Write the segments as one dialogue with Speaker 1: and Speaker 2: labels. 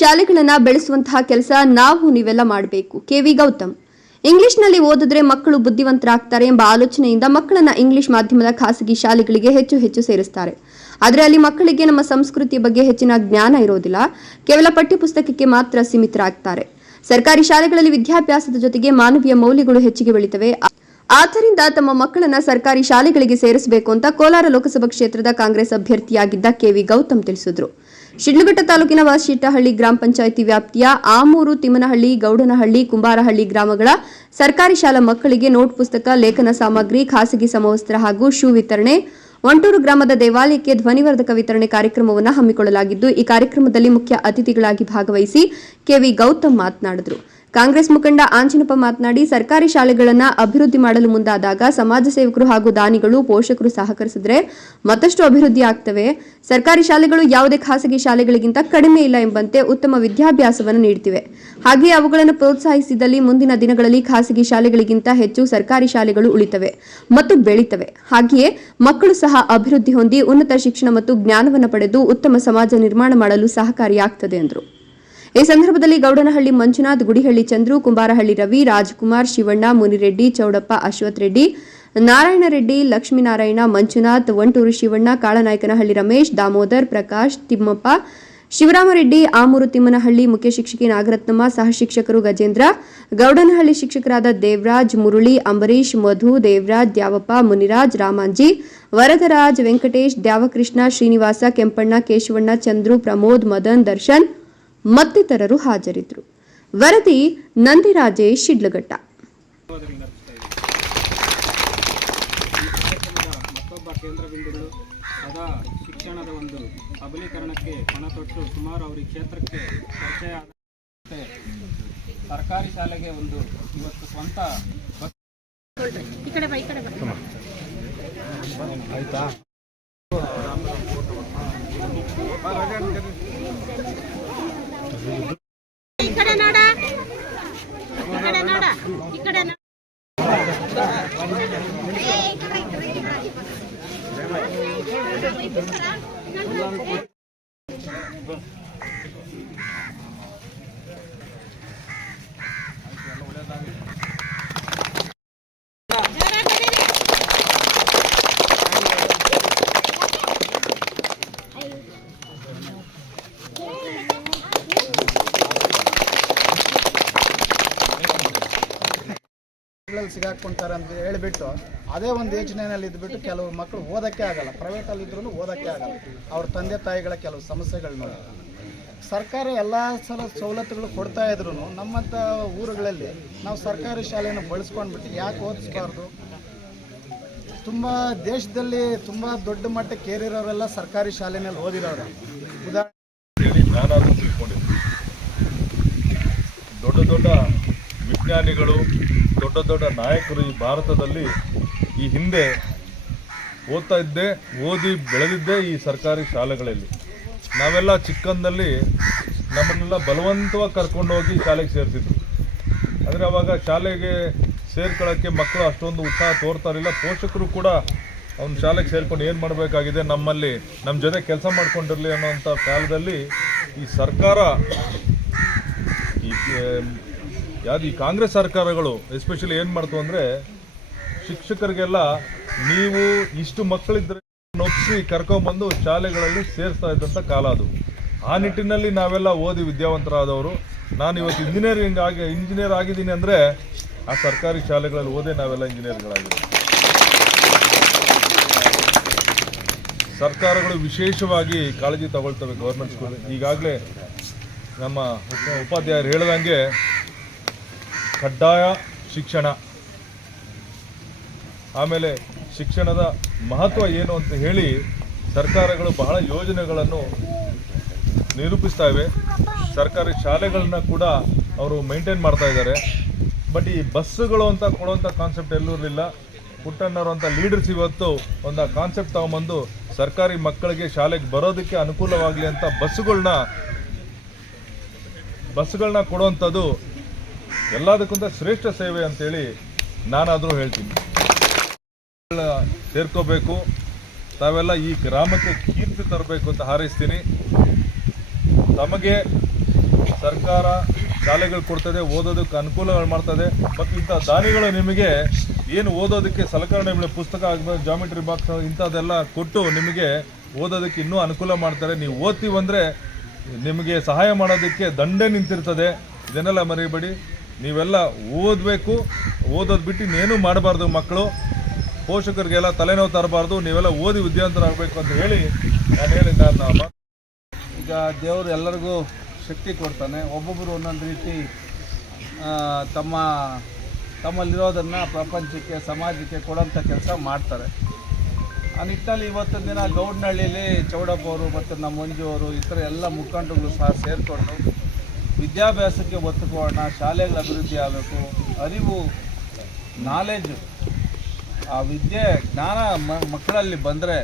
Speaker 1: ಶಾಲೆಗಳನ್ನ ಬೆಳೆಸುವಂತಹ ಕೆಲಸ ನಾವು ನೀವೆಲ್ಲ ಮಾಡಬೇಕು. K V Gautam. ಇಂಗ್ಲಿಷ್ನಲ್ಲಿ ಓದಿದ್ರೆ ಮಕ್ಕಳು ಬುದ್ಧಿವಂತರಾಗ್ತಾರೆ ಎಂಬ ಆಲೋಚನೆಯಿಂದ ಮಕ್ಕಳನ್ನ ಇಂಗ್ಲಿಷ್ ಮಾಧ್ಯಮದ ಖಾಸಗಿ ಶಾಲೆಗಳಿಗೆ ಹೆಚ್ಚು ಹೆಚ್ಚು ಸೇರಿಸ್ತಾರೆ. ಆದರೆ ಅಲ್ಲಿ ಮಕ್ಕಳಿಗೆ ನಮ್ಮ ಸಂಸ್ಕೃತಿ ಬಗ್ಗೆ ಹೆಚ್ಚಿನ ಜ್ಞಾನ ಇರೋದಿಲ್ಲ. ಕೇವಲ ಪಠ್ಯಪುಸ್ತಕಕ್ಕೆ ಮಾತ್ರ ಸೀಮಿತರಾಗ್ತಾರೆ. ಸರ್ಕಾರಿ ಶಾಲೆಗಳಲ್ಲಿ ವಿದ್ಯಾಭ್ಯಾಸದ ಜೊತೆಗೆ ಮಾನವೀಯ ಮೌಲ್ಯಗಳು ಹೆಚ್ಚಿಗೆ ಬೆಳೀತವೆ. ಆದ್ದರಿಂದ ತಮ್ಮ ಮಕ್ಕಳನ್ನ ಸರ್ಕಾರಿ ಶಾಲೆಗಳಿಗೆ ಸೇರಿಸಬೇಕು ಅಂತ ಕೋಲಾರ ಲೋಕಸಭಾ ಕ್ಷೇತ್ರದ ಕಾಂಗ್ರೆಸ್ ಅಭ್ಯರ್ಥಿಯಾಗಿದ್ದ ಕೆವಿ ಗೌತಮ್ ತಿಳಿಸಿದ್ರು. ಶಿಡ್ಲಘಟ್ಟ ತಾಲೂಕಿನ ವಾಸಿಟ್ಟಹಳ್ಳಿ ಗ್ರಾಮ ಪಂಚಾಯಿತಿ ವ್ಯಾಪ್ತಿಯ ಆಮೂರು ತಿಮ್ಮನಹಳ್ಳಿ, ಗೌಡನಹಳ್ಳಿ, ಕುಂಬಾರಹಳ್ಳಿ ಗ್ರಾಮಗಳ ಸರ್ಕಾರಿ ಶಾಲಾ ಮಕ್ಕಳಿಗೆ ನೋಟ್ ಪುಸ್ತಕ, ಲೇಖನ ಸಾಮಗ್ರಿ, ಖಾಸಗಿ ಸಮವಸ್ತ್ರ ಹಾಗೂ ಶೂ ವಿತರಣೆ. ಒಂಟೂರು ಗ್ರಾಮದ ದೇವಾಲಯಕ್ಕೆ ಧ್ವನಿವರ್ಧಕ ವಿತರಣೆ ಕಾರ್ಯಕ್ರಮವನ್ನು ಹಮ್ಮಿಕೊಳ್ಳಲಾಗಿದ್ದು, ಈ ಕಾರ್ಯಕ್ರಮದಲ್ಲಿ ಮುಖ್ಯ ಅತಿಥಿಗಳಾಗಿ ಭಾಗವಹಿಸಿ ಕೆವಿ ಗೌತಮ್ ಮಾತನಾಡಿದರು. ಕಾಂಗ್ರೆಸ್ ಮುಖಂಡ ಆಂಜನಪ್ಪ ಮಾತನಾಡಿ, ಸರ್ಕಾರಿ ಶಾಲೆಗಳನ್ನು ಅಭಿವೃದ್ಧಿ ಮಾಡಲು ಮುಂದಾದಾಗ ಸಮಾಜ ಸೇವಕರು ಹಾಗೂ ದಾನಿಗಳು ಪೋಷಕರು ಸಹಕರಿಸಿದ್ರೆ ಮತ್ತಷ್ಟು ಅಭಿವೃದ್ಧಿ ಆಗ್ತವೆ. ಸರ್ಕಾರಿ ಶಾಲೆಗಳು ಯಾವುದೇ ಖಾಸಗಿ ಶಾಲೆಗಳಿಗಿಂತ ಕಡಿಮೆ ಇಲ್ಲ ಎಂಬಂತೆ ಉತ್ತಮ ವಿದ್ಯಾಭ್ಯಾಸವನ್ನು ನೀಡುತ್ತಿವೆ ಹಾಗೆಯೇ ಅವುಗಳನ್ನು ಪ್ರೋತ್ಸಾಹಿಸಿದಲ್ಲಿ ಮುಂದಿನ ದಿನಗಳಲ್ಲಿ ಖಾಸಗಿ ಶಾಲೆಗಳಿಗಿಂತ ಹೆಚ್ಚು ಸರ್ಕಾರಿ ಶಾಲೆಗಳು ಉಳಿತವೆ ಮತ್ತು ಬೆಳೀತವೆ. ಹಾಗೆಯೇ ಮಕ್ಕಳು ಸಹ ಅಭಿವೃದ್ಧಿ ಹೊಂದಿ ಉನ್ನತ ಶಿಕ್ಷಣ ಮತ್ತು ಜ್ಞಾನವನ್ನು ಪಡೆದು ಉತ್ತಮ ಸಮಾಜ ನಿರ್ಮಾಣ ಮಾಡಲು ಸಹಕಾರಿಯಾಗ್ತದೆ, ಎಂದರು. ಈ ಸಂದರ್ಭದಲ್ಲಿ ಗೌಡನಹಳ್ಳಿ ಮಂಜುನಾಥ್, ಗುಡಿಹಳ್ಳಿ ಚಂದ್ರು, ಕುಂಬಾರಹಳ್ಳಿ ರವಿ, ರಾಜ್ಕುಮಾರ್, ಶಿವಣ್ಣ, ಮುನಿರೆಡ್ಡಿ, ಚೌಡಪ್ಪ, ಅಶ್ವಥ್ ರೆಡ್ಡಿ ನಾರಾಯಣ ರೆಡ್ಡಿ ಲಕ್ಷ್ಮೀನಾರಾಯಣ, ಮಂಜುನಾಥ್ ವಂಟೂರು ಶಿವಣ್ಣ, ಕಾಳನಾಯಕನಹಳ್ಳಿ ರಮೇಶ್, ದಾಮೋದರ್, ಪ್ರಕಾಶ್, ತಿಮ್ಮಪ್ಪ, ಶಿವರಾಮರೆಡ್ಡಿ, ಆಮೂರು ತಿಮ್ಮನಹಳ್ಳಿ, ಮುಖ್ಯ ಶಿಕ್ಷಕಿ ನಾಗರತ್ನಮ್ಮ, ಸಹ ಶಿಕ್ಷಕರು ಗಜೇಂದ್ರ, ಗೌಡನಹಳ್ಳಿ ಶಿಕ್ಷಕರಾದ ದೇವರಾಜ್, ಮುರುಳಿ ಅಂಬರೀಶ್ ಮಧು, ದೇವರಾಜ್, ದ್ಯಾವಪ್ಪ, ಮುನಿರಾಜ್, ರಾಮಾಂಜಿ, ವರದರಾಜ್, ವೆಂಕಟೇಶ್, ದ್ಯಾವಕೃಷ್ಣ, ಶ್ರೀನಿವಾಸ, ಕೆಂಪಣ್ಣ, ಕೇಶವಣ್ಣ, ಚಂದ್ರು, ಪ್ರಮೋದ್, ಮದನ್, ದರ್ಶನ್ ಮತ್ತಿತರರು ಹಾಜರಿದ್ದರು. ವರದಿ ನಂದಿರಾಜೇ ಶಿಡ್ಲಘಟ್ಟ.
Speaker 2: ಮತ್ತೊಬ್ಬ ಕೇಂದ್ರ ಬಿಂದುಗಳು ಸದಾ ಶಿಕ್ಷಣದ ಒಂದು ಸಬಲೀಕರಣಕ್ಕೆ ಪಣ ತೊಟ್ಟು ಸುಮಾರು ಅವರ ಈ ಕ್ಷೇತ್ರಕ್ಕೆ ಪರಿಚಯ ಸರ್ಕಾರಿ ಶಾಲೆಗೆ ಒಂದು ಇವತ್ತು ಸ್ವಂತ ಬಸ್
Speaker 3: ಈ ಕಡೆ ಬಾ ಈ ಕಡೆ ಬಾ ಈ ಕಡೆ ನೋಡ ಈ ಕಡೆ ನೋಡ ಈ ಕಡೆ ನೋಡ
Speaker 4: ಗಳಲ್ಲಿ ಸಿಗಾಕೊಂತಾರೆ ಅಂತ ಹೇಳಿಬಿಟ್ಟು ಅದೇ ಒಂದು ಯೋಜನೆಯಲ್ಲಿ ಇದ್ಬಿಟ್ಟು ಕೆಲವು ಮಕ್ಕಳು ಓದೋಕ್ಕೆ ಆಗಲ್ಲ. ಪ್ರೈವೇಟಲ್ಲಿ ಇದ್ರೂ ಓದೋಕ್ಕೆ ಆಗಲ್ಲ. ಅವ್ರ ತಂದೆ ತಾಯಿಗಳ ಕೆಲವು ಸಮಸ್ಯೆಗಳು ನೋಡಿ. ಸರ್ಕಾರ ಎಲ್ಲ ಸಲ ಸವಲತ್ತುಗಳು ಕೊಡ್ತಾ ಇದ್ರು ನಮ್ಮಂಥ ಊರುಗಳಲ್ಲಿ ನಾವು ಸರ್ಕಾರಿ ಶಾಲೆಯನ್ನು ಬಳಸ್ಕೊಂಡ್ಬಿಟ್ಟು ಯಾಕೆ ಓದಿಸ್ಬಾರ್ದು? ತುಂಬ ದೇಶದಲ್ಲಿ ತುಂಬ ದೊಡ್ಡ ಮಟ್ಟಕ್ಕೆ ಏರಿರೋರೆಲ್ಲ ಸರ್ಕಾರಿ ಶಾಲೆನಲ್ಲಿ ಓದಿರೋರು. ಉದಾಹರಣೆ
Speaker 5: ದೊಡ್ಡ ದೊಡ್ಡ ವಿಜ್ಞಾನಿಗಳು ದೊಡ್ಡ ದೊಡ್ಡ ನಾಯಕರು ಈ ಭಾರತದಲ್ಲಿ ಈ ಹಿಂದೆ ಓದ್ತಾ ಇದ್ದೆ, ಓದಿ ಬೆಳೆದಿದ್ದೇ ಈ ಸರ್ಕಾರಿ ಶಾಲೆಗಳಲ್ಲಿ. ನಾವೆಲ್ಲ ಚಿಕ್ಕಂದಲ್ಲಿ ನಮ್ಮನ್ನೆಲ್ಲ ಬಲವಂತವಾಗಿ ಕರ್ಕೊಂಡು ಹೋಗಿ ಶಾಲೆಗೆ ಸೇರ್ತಿದ್ರು ಆದರೆ ಅವಾಗ ಶಾಲೆಗೆ ಸೇರ್ಕೊಳ್ಳೋಕ್ಕೆ ಮಕ್ಕಳು ಅಷ್ಟೊಂದು ಉತ್ಸಾಹ ತೋರ್ತಾ ಇರಲಿಲ್ಲ. ಪೋಷಕರು ಕೂಡ ಅವ್ನ ಶಾಲೆಗೆ ಸೇರ್ಕೊಂಡು ಏನು ಮಾಡಬೇಕಾಗಿದೆ ನಮ್ಮಲ್ಲಿ ನಮ್ಮ ಜೊತೆ ಕೆಲಸ ಮಾಡ್ಕೊಂಡಿರಲಿ ಅನ್ನೋಂಥ ಕಾಲದಲ್ಲಿ ಈ ಸರ್ಕಾರ ಈ ಯಾವುದು ಈ ಕಾಂಗ್ರೆಸ್ ಸರ್ಕಾರಗಳು ಎಸ್ಪೆಷಲಿ ಏನು ಮಾಡ್ತು ಅಂದರೆ, ಶಿಕ್ಷಕರಿಗೆಲ್ಲ ನೀವು ಇಷ್ಟು ಮಕ್ಕಳಿದ್ರೆ ನೊಪ್ಪಿಸಿ ಕರ್ಕೊಂಬಂದು ಶಾಲೆಗಳಲ್ಲಿ ಸೇರಿಸ್ತಾ ಇದ್ದಂಥ ಕಾಲ ಅದು. ಆ ನಿಟ್ಟಿನಲ್ಲಿ ನಾವೆಲ್ಲ ಓದಿ ವಿದ್ಯಾವಂತರಾದವರು. ನಾನು ಇವತ್ತು ಇಂಜಿನಿಯರಿಂಗ್ ಆಗಿ ಇಂಜಿನಿಯರ್ ಆಗಿದ್ದೀನಿ ಅಂದರೆ ಆ ಸರ್ಕಾರಿ ಶಾಲೆಗಳಲ್ಲಿ ಓದೇ ನಾವೆಲ್ಲ ಇಂಜಿನಿಯರ್ಗಳಾಗಿದ್ದೀವಿ ಸರ್ಕಾರಗಳು ವಿಶೇಷವಾಗಿ ಕಾಳಜಿ ತಗೊಳ್ತವೆ ಗೌರ್ಮೆಂಟ್ ಸ್ಕೂಲ್. ಈಗಾಗಲೇ ನಮ್ಮ ಉಪ ಉಪಾಧ್ಯಾಯರು ಹೇಳ್ದಂಗೆ ಕಡ್ಡಾಯ ಶಿಕ್ಷಣ. ಆಮೇಲೆ ಶಿಕ್ಷಣದ ಮಹತ್ವ ಏನು ಅಂತ ಹೇಳಿ ಸರ್ಕಾರಗಳು ಬಹಳ ಯೋಜನೆಗಳನ್ನು ನಿರೂಪಿಸ್ತಾ ಇವೆ. ಸರ್ಕಾರಿ ಶಾಲೆಗಳನ್ನ ಕೂಡ ಅವರು ಮೇಂಟೈನ್ ಮಾಡ್ತಾ ಇದ್ದಾರೆ. ಬಟ್ ಈ ಬಸ್ಸುಗಳು ಅಂತ ಕೊಡುವಂಥ ಕಾನ್ಸೆಪ್ಟ್ ಎಲ್ಲೂ ಇರಲಿಲ್ಲ. ಪುಟ್ಟಣ್ಣರು ಅಂತ ಲೀಡರ್ಸ್ ಇವತ್ತು ಒಂದು ಕಾನ್ಸೆಪ್ಟ್ ತಗೊಂಬಂದು ಸರ್ಕಾರಿ ಮಕ್ಕಳಿಗೆ ಶಾಲೆಗೆ ಬರೋದಕ್ಕೆ ಅನುಕೂಲವಾಗಲಿ ಅಂತ ಬಸ್ಸುಗಳನ್ನ ಬಸ್ಗಳನ್ನ ಕೊಡುವಂಥದ್ದು ಎಲ್ಲದಕ್ಕಿಂತ ಶ್ರೇಷ್ಠ ಸೇವೆ ಅಂತೇಳಿ ನಾನಾದರೂ ಹೇಳ್ತೀನಿ. ಸೇರ್ಕೋಬೇಕು. ತಾವೆಲ್ಲ ಈ ಗ್ರಾಮಕ್ಕೆ ಕೀರ್ತಿ ತರಬೇಕು ಅಂತ ಹಾರೈಸ್ತೀನಿ. ತಮಗೆ ಸರ್ಕಾರ ಶಾಲೆಗಳು ಕೊಡ್ತದೆ, ಓದೋದಕ್ಕೆ ಅನುಕೂಲ ಮಾಡ್ತದೆ, ಮತ್ತು ಇಂಥ ದಾನಿಗಳು ನಿಮಗೆ ಏನು ಓದೋದಕ್ಕೆ ಸಲಕರಣೆಗಳು ಪುಸ್ತಕ ಆಗ್ಬೋದು ಜಾಮಿಟ್ರಿ ಬಾಕ್ಸ್ ಇಂಥದ್ದೆಲ್ಲ ಕೊಟ್ಟು ನಿಮಗೆ ಓದೋದಕ್ಕೆ ಇನ್ನೂ ಅನುಕೂಲ ಮಾಡ್ತಾರೆ. ನೀವು ಓದ್ತೀವಂದರೆ ನಿಮಗೆ ಸಹಾಯ ಮಾಡೋದಕ್ಕೆ ದಂಡೆ ನಿಂತಿರ್ತದೆ. ಇದನ್ನೆಲ್ಲ ಮರಿಬೇಡಿ. ನೀವೆಲ್ಲ ಓದಬೇಕು, ಓದೋದು ಬಿಟ್ಟು ಇನ್ನೇನು ಮಾಡಬಾರ್ದು ಮಕ್ಕಳು. ಪೋಷಕರಿಗೆಲ್ಲ ತಲೆನೋವು ತರಬಾರ್ದು, ನೀವೆಲ್ಲ ಓದಿ ವಿದ್ಯಾವಂತರಾಗಬೇಕು ಅಂತ ಹೇಳಿ ನಾನು ಹೇಳಿದ್ದ ನಾನು
Speaker 6: ಈಗ ದೇವರು ಎಲ್ಲರಿಗೂ ಶಕ್ತಿ ಕೊಡ್ತಾನೆ. ಒಬ್ಬೊಬ್ಬರು ಒಂದೊಂದು ರೀತಿ ತಮ್ಮ, ತಮ್ಮಲ್ಲಿರೋದನ್ನು ಪ್ರಪಂಚಕ್ಕೆ, ಸಮಾಜಕ್ಕೆ ಕೊಡೋಂಥ ಕೆಲಸ ಮಾಡ್ತಾರೆ. ಆ ನಿಟ್ಟಿನಲ್ಲಿ ಇವತ್ತಿನ ದಿನ ಗೌಡನಹಳ್ಳಿಯಲ್ಲಿ ಚೌಡಪ್ಪ ಅವರು ಮತ್ತು ನಮ್ಮ ಮಂಜು ಅವರು ಈ ಥರ ಎಲ್ಲ ಮುಖಂಡರುಗಳು ಸಹ ಸೇರಿಕೊಂಡು ವಿದ್ಯಾಭ್ಯಾಸಕ್ಕೆ ಒತ್ತು ಕೊಡೋಣ ಶಾಲೆಗಳ ಅಭಿವೃದ್ಧಿ ಆಗಬೇಕು, ಅರಿವು ನಾಲೆಜು ಆ ವಿದ್ಯೆ, ಜ್ಞಾನ ಮಕ್ಕಳಲ್ಲಿ ಬಂದರೆ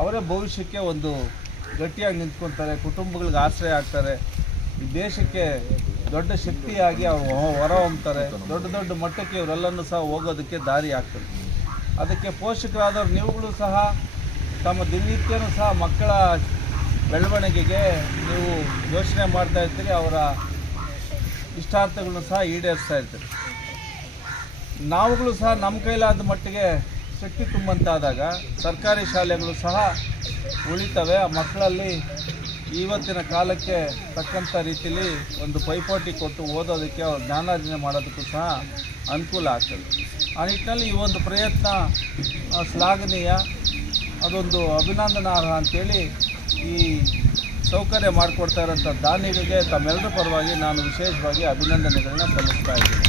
Speaker 6: ಅವರೇ ಭವಿಷ್ಯಕ್ಕೆ ಒಂದು ಗಟ್ಟಿಯಾಗಿ ನಿಂತ್ಕೊತಾರೆ ಕುಟುಂಬಗಳಿಗೆ ಆಶ್ರಯ ಆಗ್ತಾರೆ. ಈ ದೇಶಕ್ಕೆ ದೊಡ್ಡ ಶಕ್ತಿಯಾಗಿ ಅವರು ಹೊರ ಹೊಂಬ್ತಾರೆ ದೊಡ್ಡ ದೊಡ್ಡ ಮಟ್ಟಕ್ಕೆ ಇವರೆಲ್ಲನೂ ಸಹ ಹೋಗೋದಕ್ಕೆ ದಾರಿ ಆಗ್ತದೆ. ಅದಕ್ಕೆ ಪೋಷಕರಾದವರು, ನೀವುಗಳು ಸಹ ತಮ್ಮ ದಿನನಿತ್ಯನೂ ಸಹ ಮಕ್ಕಳ ಬೆಳವಣಿಗೆಗೆ ನೀವು ಯೋಚನೆ ಮಾಡ್ತಾ ಇರ್ತೀರಿ, ಅವರ ಇಷ್ಟಾರ್ಥಗಳನ್ನ ಸಹ ಈಡೇರಿಸ್ತಾ ಇರ್ತೀರಿ. ನಾವುಗಳು ಸಹ ನಮ್ಮ ಕೈಲಾದ ಮಟ್ಟಿಗೆ ಶಕ್ತಿ ತುಂಬಂತಾದಾಗ ಸರ್ಕಾರಿ ಶಾಲೆಗಳು ಸಹ ಉಳಿತವೆ. ಆ ಮಕ್ಕಳಲ್ಲಿ ಇವತ್ತಿನ ಕಾಲಕ್ಕೆ ತಕ್ಕಂಥ ರೀತಿಯಲ್ಲಿ ಒಂದು ಪೈಪೋಟಿ ಕೊಟ್ಟು ಓದೋದಕ್ಕೆ ಅವ್ರು ಜ್ಞಾನಾರ್ಜನೆ ಮಾಡೋದಕ್ಕೂ ಸಹ ಅನುಕೂಲ ಆಗ್ತದೆ. ಆ ನಿಟ್ಟಿನಲ್ಲಿ ಈ ಒಂದು ಪ್ರಯತ್ನ ಶ್ಲಾಘನೀಯ, ಅದೊಂದು ಅಭಿನಂದನಾರ್ಹ ಅಂತೇಳಿ ಈ ಸೌಕರ್ಯ ಮಾಡಿಕೊಡ್ತಾ ಇರೋಂಥ ದಾನಿಗಳಿಗೆ ತಮ್ಮೆಲ್ಲರ ಪರವಾಗಿ ನಾನು ವಿಶೇಷವಾಗಿ ಅಭಿನಂದನೆಗಳನ್ನ ಸಲ್ಲಿಸ್ತಾ ಇದ್ದೀನಿ.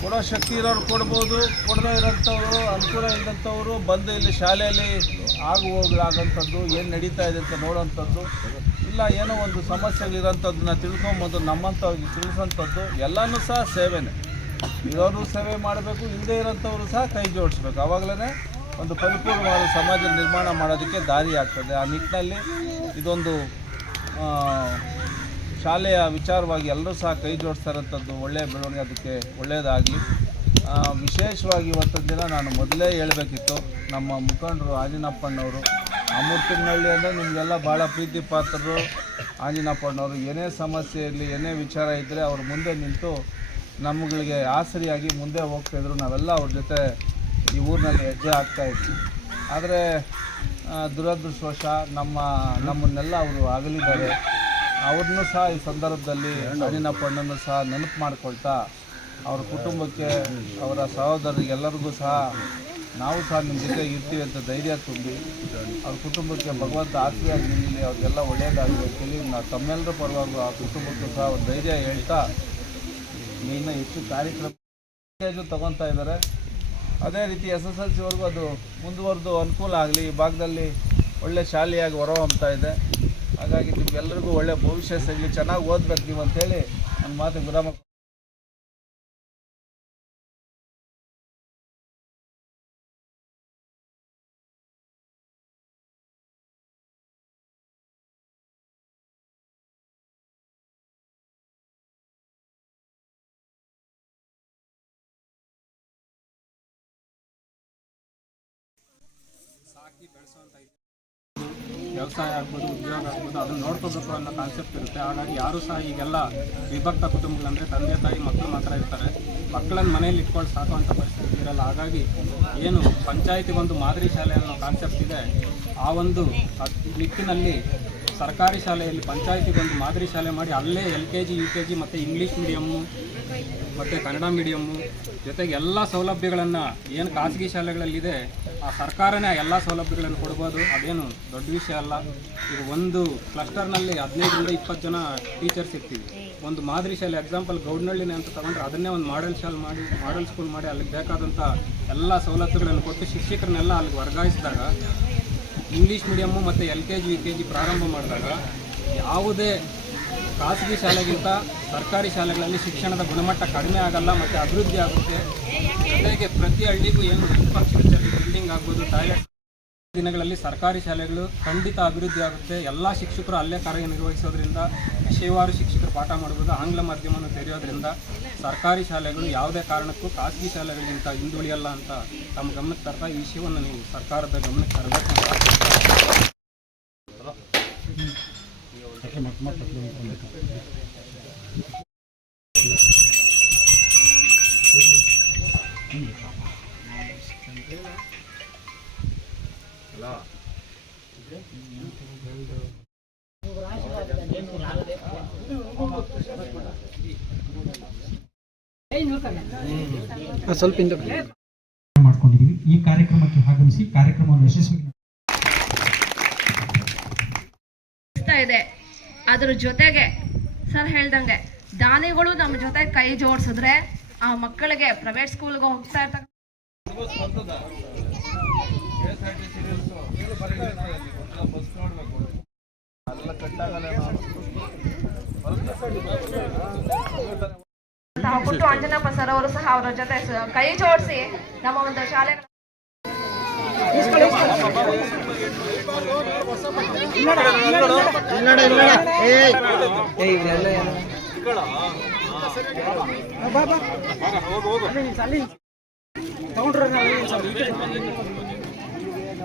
Speaker 6: ಕೊಡೋ ಶಕ್ತಿ ಇರೋರು ಕೊಡ್ಬೋದು, ಕೊಡದೇ ಇರೋಂಥವ್ರು, ಅನುಕೂಲ ಇಲ್ಲದಂಥವ್ರು ಬಂದು ಇಲ್ಲಿ ಶಾಲೆಯಲ್ಲಿ ಆಗು ಹೋಗ್ಲಾಗಂಥದ್ದು ಏನು ನಡೀತಾ ಇದೆ ಅಂತ ನೋಡೋಂಥದ್ದು, ಇಲ್ಲ ಏನೋ ಒಂದು ಸಮಸ್ಯೆಗಳಿರೋಂಥದ್ದನ್ನ ತಿಳ್ಕೊಂಬಂದು ನಮ್ಮಂಥವ್ರಿಗೆ ತಿಳಿಸೋಂಥದ್ದು, ಎಲ್ಲನೂ ಸಹ ಸೇವೆನೇ. ಇರೋರು ಸೇವೆ ಮಾಡಬೇಕು ಇಲ್ಲದೇ ಇರೋಂಥವ್ರು ಸಹ ಕೈ ಜೋಡಿಸ್ಬೇಕು. ಆವಾಗಲೇ ಒಂದು ಪರಿಪೂರ್ಣವಾದ ಸಮಾಜ ನಿರ್ಮಾಣ ಮಾಡೋದಕ್ಕೆ ದಾರಿ ಆಗ್ತದೆ. ಆ ನಿಟ್ಟಿನಲ್ಲಿ ಇದೊಂದು ಶಾಲೆಯ ವಿಚಾರವಾಗಿ ಎಲ್ಲರೂ ಸಹ ಕೈ ಜೋಡಿಸ್ತಾರಂಥದ್ದು ಒಳ್ಳೆಯ ಬೆಳವಣಿಗೆ, ಅದಕ್ಕೆ ಒಳ್ಳೆಯದಾಗಲಿ. ವಿಶೇಷವಾಗಿ ಇವತ್ತಿನ ದಿನ ನಾನು ಮೊದಲೇ ಹೇಳಬೇಕಿತ್ತು, ನಮ್ಮ ಮುಖಂಡರು ಆಂಜಿನಪ್ಪಣ್ಣವರು ಅಮೃತಿನಹಳ್ಳಿ ಅಂದರೆ ನಿಮಗೆಲ್ಲ ಭಾಳ ಪ್ರೀತಿ ಪಾತ್ರರು ಆಂಜಿನಪ್ಪಣ್ಣವರು ಏನೇ ಸಮಸ್ಯೆ ಇರಲಿ, ಏನೇ ವಿಚಾರ ಇದ್ದರೆ ಅವರು ಮುಂದೆ ನಿಂತು ನಮ್ಮಗಳಿಗೆ ಆಸರಿಯಾಗಿ ಮುಂದೆ ಹೋಗ್ತಾಯಿದ್ರು ನಾವೆಲ್ಲ ಅವ್ರ ಜೊತೆ ಈ ಊರಿನಲ್ಲಿ ಹೆಜ್ಜೆ ಆಗ್ತಾಯಿದ್ವಿ ಆದರೆ ದುರದೃಷ್ಟವಶ ನಮ್ಮ, ನಮ್ಮನ್ನೆಲ್ಲ ಅವರು ಆಗಲಿದ್ದಾರೆ ಅವ್ರನ್ನೂ ಸಹ ಈ ಸಂದರ್ಭದಲ್ಲಿ ಅಣ್ಣಿನಪ್ಪಣ್ಣನ್ನು ಸಹ ನೆನಪು ಮಾಡಿಕೊಳ್ತಾ ಅವ್ರ ಕುಟುಂಬಕ್ಕೆ, ಅವರ ಸಹೋದರರಿಗೆಲ್ಲರಿಗೂ ಸಹ ನಾವು ಸಹ ನಿಮ್ಮ ಜೊತೆ ಇರ್ತೀವಿ ಅಂತ ಧೈರ್ಯ ತುಂಬಿ ಅವ್ರ ಕುಟುಂಬಕ್ಕೆ ಭಗವಂತ ಆಸ್ತಿಯಾಗಿ ನಿಲ್ಲಿ ಅವ್ರಿಗೆಲ್ಲ ಒಳ್ಳೆಯದಾಗಲಿ ಅಂತೇಳಿ ನಾವು ತಮ್ಮೆಲ್ಲರ ಪರವಾಗಿ ಆ ಕುಟುಂಬಕ್ಕೂ ಸಹ ಒಂದು ಧೈರ್ಯ ಹೇಳ್ತಾ, ಇನ್ನೂ ಹೆಚ್ಚು ಕಾರ್ಯಕ್ರಮ ತಗೊತಾ ಇದ್ದಾರೆ. ಅದೇ ರೀತಿ ಎಸ್ ಎಸ್ ಎಲ್ ಸಿವರೆಗೂ ಅದು ಮುಂದುವರೆದು ಅನುಕೂಲ ಆಗಲಿ, ಈ ಭಾಗದಲ್ಲಿ ಒಳ್ಳೆ ಶಾಲೆಯಾಗಿ ಹೊರಹೊಮ್ತಾ ಇದೆ. ಹಾಗಾಗಿ ನಿಮಗೆಲ್ಲರಿಗೂ ಒಳ್ಳೆ ಭವಿಷ್ಯ ಸಿಗಲಿ, ಚೆನ್ನಾಗಿ ಓದ್ಬೇಕು ನೀವು ಅಂತೇಳಿ ನನ್ನ ಮಾತು ವಿರಾಮ
Speaker 2: ಸಾಕಿ ಬೆಳೆಸುವಂಥ ವ್ಯವಸಾಯ ಆಗ್ಬೋದು, ಉದ್ಯೋಗ ಆಗ್ಬೋದು, ಅದನ್ನು ನೋಡ್ಕೋಬೇಕು ಅನ್ನೋ ಕಾನ್ಸೆಪ್ಟ್ ಇರುತ್ತೆ. ಹಾಗಾಗಿ ಯಾರು ಸಹ ಈಗೆಲ್ಲ ವಿಭಕ್ತ ಕುಟುಂಬಗಳಂದರೆ ತಂದೆ, ತಾಯಿ ಮಕ್ಕಳು ಮಾತ್ರ ಇರ್ತಾರೆ. ಮಕ್ಕಳನ್ನ ಮನೇಲಿ ಇಟ್ಕೊಂಡು ಸಾಕುವಂಥ ಪರಿಸ್ಥಿತಿ ಇರಲ್ಲ. ಹಾಗಾಗಿ ಏನು ಪಂಚಾಯಿತಿ ಒಂದು ಮಾದರಿ ಶಾಲೆ ಅನ್ನೋ ಕಾನ್ಸೆಪ್ಟ್ ಇದೆ. ಆ ಒಂದು ನಿಟ್ಟಿನಲ್ಲಿ ಸರ್ಕಾರಿ ಶಾಲೆಯಲ್ಲಿ ಪಂಚಾಯಿತಿಗೆ ಒಂದು ಮಾದರಿ ಶಾಲೆ ಮಾಡಿ ಅಲ್ಲೇ L K G, U K G ಮತ್ತು ಇಂಗ್ಲೀಷ್ ಮೀಡಿಯಮ್ಮು ಮತ್ತು ಕನ್ನಡ ಮೀಡಿಯಮ್ಮು ಜೊತೆಗೆ ಎಲ್ಲ ಸೌಲಭ್ಯಗಳನ್ನು ಏನು ಖಾಸಗಿ ಶಾಲೆಗಳಲ್ಲಿದೆ, ಆ ಸರ್ಕಾರನೇ ಎಲ್ಲ ಸೌಲಭ್ಯಗಳನ್ನು ಕೊಡ್ಬೋದು. ಅದೇನು ದೊಡ್ಡ ವಿಷಯ ಅಲ್ಲ. ಈಗ ಒಂದು ಕ್ಲಸ್ಟರ್ನಲ್ಲಿ ಹದಿನೈದರಿಂದ ಇಪ್ಪತ್ತು ಜನ ಟೀಚರ್ಸ್ ಇರ್ತೀವಿ. ಒಂದು ಮಾದರಿ ಶಾಲೆ ಎಕ್ಸಾಂಪಲ್ ಗೌಡ್ನಹಳ್ಳಿನೇ ಅಂತ ತಗೊಂಡ್ರೆ ಅದನ್ನೇ ಒಂದು ಮಾಡೆಲ್ ಶಾಲೆ ಮಾಡಿ ಮಾಡೆಲ್ ಸ್ಕೂಲ್ ಮಾಡಿ ಅಲ್ಲಿಗೆ ಬೇಕಾದಂಥ ಎಲ್ಲ ಸವಲತ್ತುಗಳನ್ನು ಕೊಟ್ಟು ಶಿಕ್ಷಕರನ್ನೆಲ್ಲ ಅಲ್ಲಿಗೆ ವರ್ಗಾಯಿಸಿದಾಗ ಇಂಗ್ಲೀಷ್ ಮೀಡಿಯಮ್ಮು ಮತ್ತು L K G U K G ಪ್ರಾರಂಭ ಮಾಡಿದಾಗ ಯಾವುದೇ ಖಾಸಗಿ ಶಾಲೆಗಿಂತ ಸರ್ಕಾರಿ ಶಾಲೆಗಳಲ್ಲಿ ಶಿಕ್ಷಣದ ಗುಣಮಟ್ಟ ಕಡಿಮೆ ಆಗಲ್ಲ ಮತ್ತು ಅಭಿವೃದ್ಧಿ ಆಗುತ್ತೆ. ಜೊತೆಗೆ ಪ್ರತಿ ಹಳ್ಳಿಗೂ ಏನು ಇನ್ಫ್ರಾಸ್ಟ್ರಕ್ಚರ್ ಬಿಲ್ಡಿಂಗ್ ಆಗ್ಬೋದು ಟಾಯ್ಲೆಟ್ ದಿನಗಳಲ್ಲಿ ಸರ್ಕಾರಿ ಶಾಲೆಗಳು ಖಂಡಿತ ಅಭಿವೃದ್ಧಿ ಆಗುತ್ತೆ. ಎಲ್ಲ ಶಿಕ್ಷಕರು ಅಲ್ಲೇ ಕಾರ್ಯನಿರ್ವಹಿಸೋದ್ರಿಂದ ವಿಷಯವಾರು ಶಿಕ್ಷಕರು ಪಾಠ ಮಾಡ್ಬೋದು, ಆಂಗ್ಲ ಮಾಧ್ಯಮವನ್ನು ತೆರೆಯೋದ್ರಿಂದ ಸರ್ಕಾರಿ ಶಾಲೆಗಳು ಯಾವುದೇ ಕಾರಣಕ್ಕೂ ಖಾಸಗಿ ಶಾಲೆಗಳಿಗಿಂತ ಹಿಂದುಳಿಯಲ್ಲ ಅಂತ ತಮ್ಮ ಗಮನಕ್ಕೆ ತರ್ತಾ ಈ ವಿಷಯವನ್ನು ನೀವು ಸರ್ಕಾರದ ಗಮನಕ್ಕೆ ತರಬೇಕು ಅಂತ
Speaker 7: ಮಾಡ್ಕೊಂಡಿದ್ದೀವಿ ಈ ಕಾರ್ಯಕ್ರಮಕ್ಕೆ ಆಗಮಿಸಿ ಕಾರ್ಯಕ್ರಮವನ್ನು ಯಶಸ್ವಿ
Speaker 8: ಇದೆ. ಅದ್ರ ಜೊತೆಗೆ ಸರ್ ಹೇಳ್ದಂಗೆ ದಾನಿಗಳು ನಮ್ಮ ಜೊತೆ ಕೈ ಜೋಡಿಸಿದ್ರೆ ಆ ಮಕ್ಕಳಿಗೆ ಪ್ರೈವೇಟ್ ಸ್ಕೂಲ್ಗೆ ಹೋಗ್ತಾ ಇರ್ತಕ್ಕ ಪುಟ್ಟು ಅಂಜನಪ್ಪ ಸರ್ ಅವರು ಸಹ ಅವರ ಜೊತೆ ಕೈ ಜೋಡಿಸಿ ನಮ್ಮ ಒಂದು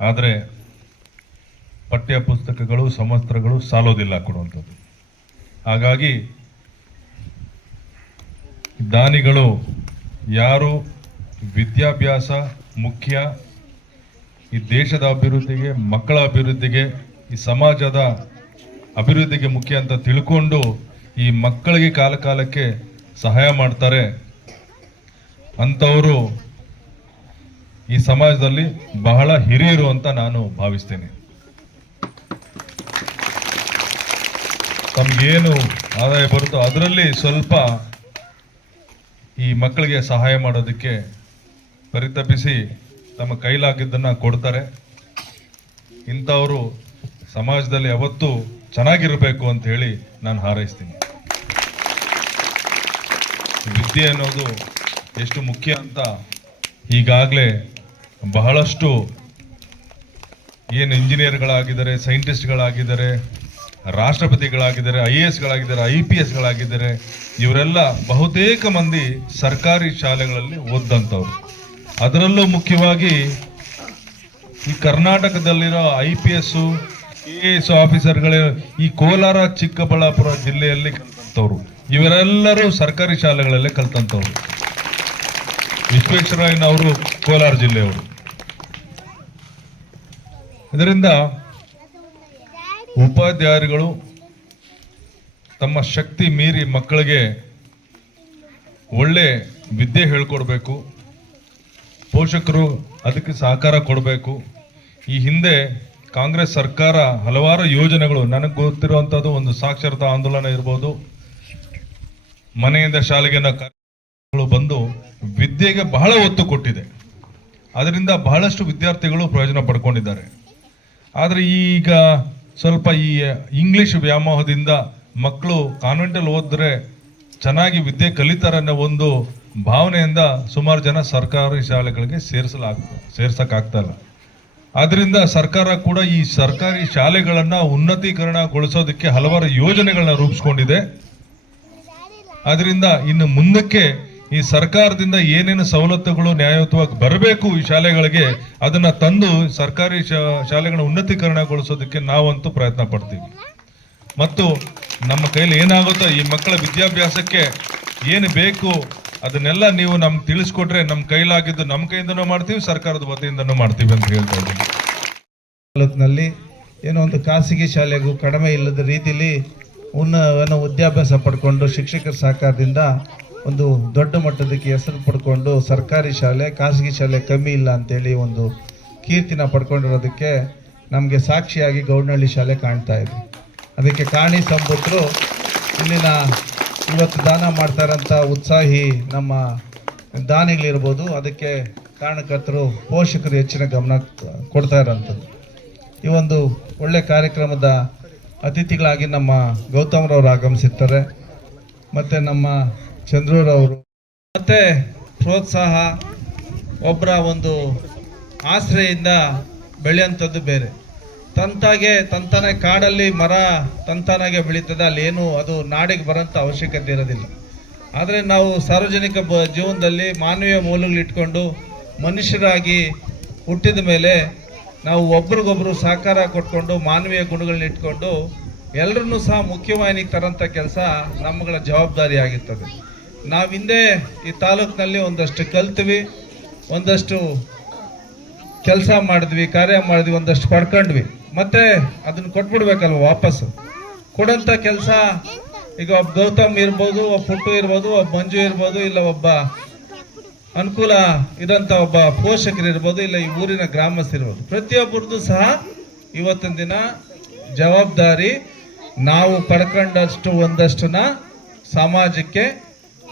Speaker 5: ಆದರೆ ಪಠ್ಯ ಪುಸ್ತಕಗಳು, ಸಮಸ್ತ್ರಗಳು ಸಾಲೋದಿಲ್ಲ ಕೊಡುವಂಥದ್ದು. ಹಾಗಾಗಿ ದಾನಿಗಳು ಯಾರು ವಿದ್ಯಾಭ್ಯಾಸ ಮುಖ್ಯ, ಈ ದೇಶದ ಅಭಿವೃದ್ಧಿಗೆ, ಮಕ್ಕಳ ಅಭಿವೃದ್ಧಿಗೆ, ಈ ಸಮಾಜದ ಅಭಿವೃದ್ಧಿಗೆ ಮುಖ್ಯ ಅಂತ ತಿಳ್ಕೊಂಡು ಈ ಮಕ್ಕಳಿಗೆ ಕಾಲ ಕಾಲಕ್ಕೆ ಸಹಾಯ ಮಾಡ್ತಾರೆ. ಅಂಥವರು ಈ ಸಮಾಜದಲ್ಲಿ ಬಹಳ ಹಿರಿಯರು ಅಂತ ನಾನು ಭಾವಿಸ್ತೇನೆ. ತಮ್ಗೇನು ಆದಾಯ ಬರುತ್ತೋ ಅದರಲ್ಲಿ ಸ್ವಲ್ಪ ಈ ಮಕ್ಕಳಿಗೆ ಸಹಾಯ ಮಾಡೋದಕ್ಕೆ ಪರಿತಪಿಸಿ ತಮ್ಮ ಕೈಲಾಗಿದ್ದನ್ನು ಕೊಡ್ತಾರೆ. ಇಂಥವರು ಸಮಾಜದಲ್ಲಿ ಯಾವತ್ತೂ ಚೆನ್ನಾಗಿರಬೇಕು ಅಂತ ಹೇಳಿ ನಾನು ಹಾರೈಸ್ತೀನಿ. ವಿದ್ಯೆ ಅನ್ನೋದು ಎಷ್ಟು ಮುಖ್ಯ ಅಂತ ಈಗಾಗಲೇ ಬಹಳಷ್ಟು ಏನು ಇಂಜಿನಿಯರ್ಗಳಾಗಿದ್ದಾರೆ, ಸೈಂಟಿಸ್ಟ್ಗಳಾಗಿದ್ದಾರೆ, ರಾಷ್ಟ್ರಪತಿಗಳಾಗಿದ್ದಾರೆ, ಐ ಎ ಎಸ್ಗಳಾಗಿದ್ದಾರೆ, ಐ ಪಿ ಎಸ್ಗಳಾಗಿದ್ದಾರೆ, ಇವರೆಲ್ಲ ಬಹುತೇಕ ಮಂದಿ ಸರ್ಕಾರಿ ಶಾಲೆಗಳಲ್ಲಿ ಓದಂಥವ್ರು ಅದರಲ್ಲೂ ಮುಖ್ಯವಾಗಿ ಈ ಕರ್ನಾಟಕದಲ್ಲಿರೋ I P S K S ಆಫೀಸರ್ಗಳೇ ಈ ಕೋಲಾರ, ಚಿಕ್ಕಬಳ್ಳಾಪುರ ಜಿಲ್ಲೆಯಲ್ಲಿ ಕಲ್ತಂಥವ್ರು ಇವರೆಲ್ಲರೂ ಸರ್ಕಾರಿ ಶಾಲೆಗಳಲ್ಲೇ ಕಲ್ತಂಥವ್ರು ವಿಶ್ವೇಶ್ವರಯ್ಯನವರು ಕೋಲಾರ ಜಿಲ್ಲೆಯವರು. ಇದರಿಂದ ಉಪಾಧ್ಯಾಯರುಗಳು ತಮ್ಮ ಶಕ್ತಿ ಮೀರಿ ಮಕ್ಕಳಿಗೆ ಒಳ್ಳೆ ವಿದ್ಯೆ ಹೇಳ್ಕೊಡ್ಬೇಕು. ಪೋಷಕರು ಅದಕ್ಕೆ ಸಹಕಾರ ಕೊಡಬೇಕು. ಈ ಹಿಂದೆ ಕಾಂಗ್ರೆಸ್ ಸರ್ಕಾರ ಹಲವಾರು ಯೋಜನೆಗಳು, ನನಗೆ ಗೊತ್ತಿರುವಂಥದ್ದು ಒಂದು ಸಾಕ್ಷರತಾ ಆಂದೋಲನ ಇರ್ಬೋದು. ಮನೆಯಿಂದ ಶಾಲೆಗೆ ಬಂದು ವಿದ್ಯೆಗೆ ಬಹಳ ಒತ್ತು ಕೊಟ್ಟಿದೆ. ಅದರಿಂದ ಬಹಳಷ್ಟು ವಿದ್ಯಾರ್ಥಿಗಳು ಪ್ರಯೋಜನ ಪಡ್ಕೊಂಡಿದ್ದಾರೆ. ಆದರೆ ಈಗ ಸ್ವಲ್ಪ ಈ ಇಂಗ್ಲಿಷ್ ವ್ಯಾಮೋಹದಿಂದ ಮಕ್ಕಳು ಕಾನ್ವೆಂಟಲ್ಲಿ ಓದಿದ್ರೆ ಚೆನ್ನಾಗಿ ವಿದ್ಯೆ ಕಲಿತಾರೆ ಅನ್ನೋ ಒಂದು ಭಾವನೆಯಿಂದ ಸುಮಾರು ಜನ ಸರ್ಕಾರಿ ಶಾಲೆಗಳಿಗೆ ಸೇರಿಸಲಾಗ ಸೇರ್ಸೋಕ್ಕಾಗ್ತಾ ಇಲ್ಲ. ಆದ್ರಿಂದ ಸರ್ಕಾರ ಕೂಡ ಈ ಸರ್ಕಾರಿ ಶಾಲೆಗಳನ್ನ ಉನ್ನತೀಕರಣಗೊಳಿಸೋದಕ್ಕೆ ಹಲವಾರು ಯೋಜನೆಗಳನ್ನ ರೂಪಿಸ್ಕೊಂಡಿದೆ. ಆದ್ರಿಂದ ಇನ್ನು ಮುಂದಕ್ಕೆ ಈ ಸರ್ಕಾರದಿಂದ ಏನೇನು ಸವಲತ್ತುಗಳು ನ್ಯಾಯಯುತವಾಗಿ ಬರಬೇಕು ಈ ಶಾಲೆಗಳಿಗೆ, ಅದನ್ನ ತಂದು ಸರ್ಕಾರಿ ಶಾಲೆಗಳ ಉನ್ನತೀಕರಣಗೊಳಿಸೋದಕ್ಕೆ ನಾವಂತೂ ಪ್ರಯತ್ನ ಪಡ್ತೀವಿ. ಮತ್ತು ನಮ್ಮ ಕೈಯಲ್ಲಿ ಏನಾಗುತ್ತೋ ಈ ಮಕ್ಕಳ ವಿದ್ಯಾಭ್ಯಾಸಕ್ಕೆ ಏನು ಬೇಕು ಅದನ್ನೆಲ್ಲ ನೀವು ನಮ್ಗೆ ತಿಳಿಸ್ಕೊಟ್ರೆ ನಮ್ಮ ಕೈಲಾಗಿದ್ದು ನಮ್ಮ ಕೈಯಿಂದನೂ ಮಾಡ್ತೀವಿ, ಸರ್ಕಾರದ ವತಿಯಿಂದನೂ ಮಾಡ್ತೀವಿ ಅಂತ ಹೇಳ್ತಾ ಇದ್ದೀನಿ.
Speaker 6: ಏನೋ ಒಂದು ಖಾಸಗಿ ಶಾಲೆಗೂ ಕಡಿಮೆ ಇಲ್ಲದ ರೀತಿಯಲ್ಲಿ ಉನ್ನ ಏನೋ ವಿದ್ಯಾಭ್ಯಾಸ ಪಡ್ಕೊಂಡು ಶಿಕ್ಷಕರ ಸಹಕಾರದಿಂದ ಒಂದು ದೊಡ್ಡ ಮಟ್ಟದಕ್ಕೆ ಹೆಸರು ಪಡ್ಕೊಂಡು ಸರ್ಕಾರಿ ಶಾಲೆ, ಖಾಸಗಿ ಶಾಲೆ ಕಮ್ಮಿ ಇಲ್ಲ ಅಂತೇಳಿ ಒಂದು ಕೀರ್ತಿನ ಪಡ್ಕೊಂಡಿರೋದಕ್ಕೆ ನಮಗೆ ಸಾಕ್ಷಿಯಾಗಿ ಗೌಡನಹಳ್ಳಿ ಶಾಲೆ ಕಾಣ್ತಾ ಇದೆ. ಅದಕ್ಕೆ ಕಾಣಿ ಸಂಪುತ್ರು ಇಲ್ಲಿನ ಇವತ್ತು ದಾನ ಮಾಡ್ತಾರಂಥ ಉತ್ಸಾಹಿ ನಮ್ಮ ದಾನಿಗಳಿರ್ಬೋದು. ಅದಕ್ಕೆ ಕಾರಣಕರ್ತರು ಪೋಷಕರು ಹೆಚ್ಚಿನ ಗಮನ ಕೊಡ್ತಾ ಇರೋಂಥದ್ದು. ಈ ಒಂದು ಒಳ್ಳೆ ಕಾರ್ಯಕ್ರಮದ ಅತಿಥಿಗಳಾಗಿ ನಮ್ಮ ಗೌತಮ್ರವರು ಆಗಮಿಸಿರ್ತಾರೆ. ಮತ್ತು ನಮ್ಮ ಚಂದ್ರೂರವರು ಮತ್ತು ಪ್ರೋತ್ಸಾಹ ಒಬ್ಬರ ಒಂದು ಆಶ್ರಯದಿಂದ ಬೆಳೆಯುವಂಥದ್ದು ಬೇರೆ. ತಂತಾಗೆ, ತಂತಾನೆ ಕಾಡಲ್ಲಿ ಮರ ತಂತಾನಾಗೆ ಬೆಳೀತದೆ ಅಲ್ಲಿ ಏನು ಅದು ನಾಡಿಗೆ ಬರೋಂಥ ಅವಶ್ಯಕತೆ ಇರೋದಿಲ್ಲ. ಆದರೆ ನಾವು ಸಾರ್ವಜನಿಕ ಜೀವನದಲ್ಲಿ ಮಾನವೀಯ ಮೂಲಗಳಿಟ್ಕೊಂಡು ಮನುಷ್ಯರಾಗಿ ಹುಟ್ಟಿದ ಮೇಲೆ ನಾವು ಒಬ್ರಿಗೊಬ್ರು ಸಹಕಾರ ಕೊಟ್ಕೊಂಡು, ಮಾನವೀಯ ಗುಣಗಳನ್ನ ಇಟ್ಕೊಂಡು ಎಲ್ಲರನ್ನೂ ಸಹ ಮುಖ್ಯವಾಹಿನಿಗೆ ತರೋಂಥ ಕೆಲಸ ನಮ್ಮಗಳ ಜವಾಬ್ದಾರಿ ಆಗಿರ್ತದೆ. ನಾವು ಹಿಂದೆ ಈ ತಾಲೂಕಿನಲ್ಲಿ ಒಂದಷ್ಟು ಕಲ್ತ್ವಿ, ಒಂದಷ್ಟು ಕೆಲಸ ಮಾಡಿದ್ವಿ, ಕಾರ್ಯ ಮಾಡಿದ್ವಿ, ಒಂದಷ್ಟು ಪಡ್ಕೊಂಡ್ವಿ. ಮತ್ತೆ ಅದನ್ನ ಕೊಟ್ಬಿಡ್ಬೇಕಲ್ವ ವಾಪಸ್ ಕೊಡಂತ ಕೆಲಸ, ಈಗ ಒಬ್ಬ ಗೌತಮ್ ಇರ್ಬೋದು, ಒಬ್ಬ ಪುಟ್ಟು ಇರ್ಬೋದು, ಒಬ್ಬ ಮಂಜು ಇರ್ಬೋದು, ಇಲ್ಲ ಒಬ್ಬ ಅನುಕೂಲ ಇದಂತ ಒಬ್ಬ ಪೋಷಕರು ಇರ್ಬೋದು, ಇಲ್ಲ ಈ ಊರಿನ ಗ್ರಾಮಸ್ಥರಿರ್ಬೋದು ಪ್ರತಿಯೊಬ್ಬರದ್ದು ಸಹ ಇವತ್ತಿನ ದಿನ ಜವಾಬ್ದಾರಿ ನಾವು ಪಡ್ಕೊಂಡಷ್ಟು ಒಂದಷ್ಟನ್ನ ಸಮಾಜಕ್ಕೆ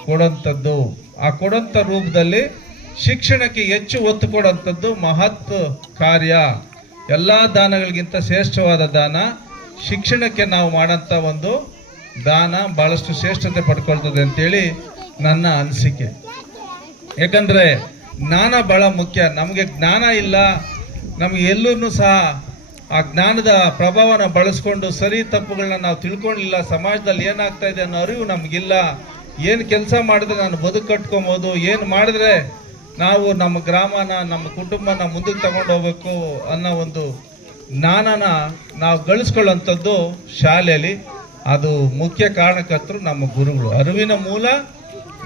Speaker 6: ಕೊಡೋಂಥದ್ದು ಆ ಕೊಡೋಂಥ ರೂಪದಲ್ಲಿ ಶಿಕ್ಷಣಕ್ಕೆ ಹೆಚ್ಚು ಒತ್ತು ಕೊಡೋಂಥದ್ದು ಮಹತ್ ಕಾರ್ಯ. ಎಲ್ಲ ದಾನಗಳಿಗಿಂತ ಶ್ರೇಷ್ಠವಾದ ದಾನ ಶಿಕ್ಷಣಕ್ಕೆ ನಾವು ಮಾಡೋಂಥ ಒಂದು ದಾನ ಭಾಳಷ್ಟು ಶ್ರೇಷ್ಠತೆ ಪಡ್ಕೊಳ್ತದೆ ಅಂತೇಳಿ ನನ್ನ ಅನಿಸಿಕೆ. ಯಾಕಂದ್ರೆ ಜ್ಞಾನ ಬಹಳ ಮುಖ್ಯ. ನಮಗೆ ಜ್ಞಾನ ಇಲ್ಲ, ನಮಗೆ ಎಲ್ಲೂ ಸಹ ಆ ಜ್ಞಾನದ ಪ್ರಭಾವನ ಬಳಸ್ಕೊಂಡು ಸರಿ ತಪ್ಪುಗಳನ್ನ ನಾವು ತಿಳ್ಕೊಂಡಿಲ್ಲ, ಸಮಾಜದಲ್ಲಿ ಏನಾಗ್ತಾ ಇದೆ ಅನ್ನೋ ಅರಿವು ನಮಗಿಲ್ಲ. ಏನು ಕೆಲಸ ಮಾಡಿದ್ರೆ ನಾನು ಬದುಕು ಕಟ್ಕೊಬೋದು, ಏನು ಮಾಡಿದ್ರೆ ನಾವು ನಮ್ಮ ಗ್ರಾಮನ, ನಮ್ಮ ಕುಟುಂಬನ ಮುಂದಕ್ಕೆ ತಗೊಂಡು ಹೋಗ್ಬೇಕು ಅನ್ನೋ ಒಂದು ಜ್ಞಾನನ ನಾವು ಗಳಿಸ್ಕೊಳ್ಳೋಂಥದ್ದು ಶಾಲೆಯಲ್ಲಿ. ಅದು ಮುಖ್ಯ ಕಾರಣಕರ್ತರು ನಮ್ಮ ಗುರುಗಳು. ಅರಿವಿನ ಮೂಲ